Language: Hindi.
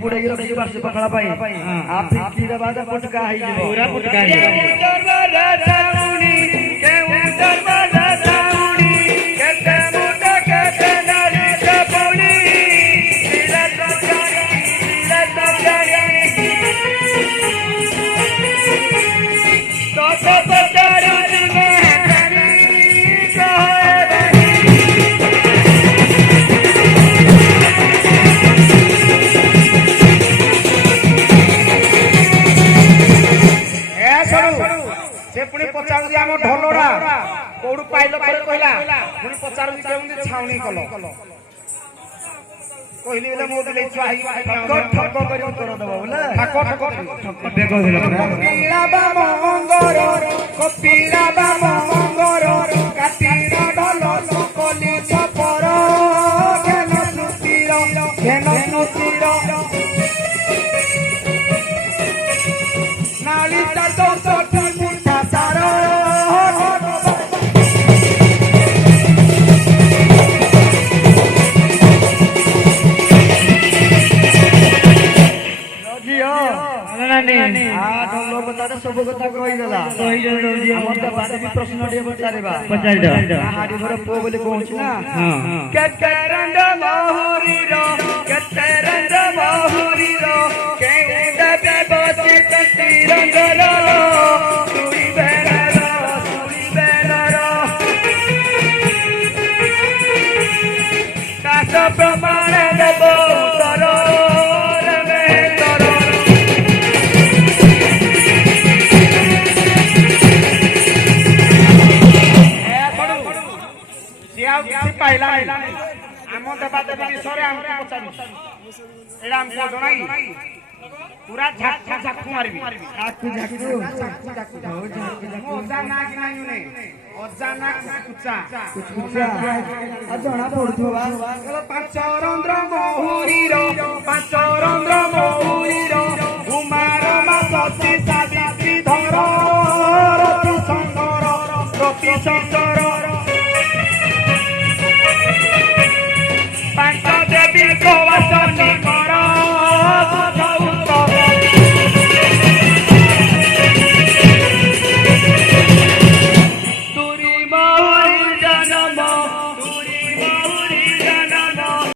पुढे गेलो की वर्ष पकडा पाहिजे आप फिक्कीचा बाजा पुटका आहे पूरा पुटका आहे ढोलरा कोडू पाइलो पर कहला पुनी पचार केउंदी छाउनी कलो कहली बेले मो दिले छाई ठक करी कर दबा बोले ठक देखो दिले पीला बा मंगर कपिला बा मंगर काटीना ढोल सकली छपर केन सुतीर नाली तो सठी मुठा सारा सब कथा कहीदेला हमर त बात भी प्रश्न डे पचारेबा हाडी घर पो बोले कहछ ना केते रंग बाहुरी रो केते रंग बाहुरी रो केउडा पे बसी तती रंग रो तुई बेरा रो कास प्रमाण देबो करो पाइला आम देवा देवी विषय आमको पचारि एडा हमको जणाई पूरा झाक झाक मारबी आकु झाकु ओजा ना कि नाही ने ओजा ना कुचा आ जणा पडथो बा पांच रंध्र मोहुरी रो पांच रंध्र मोहुरी रो कुमार मास सावित्री धर रति संकर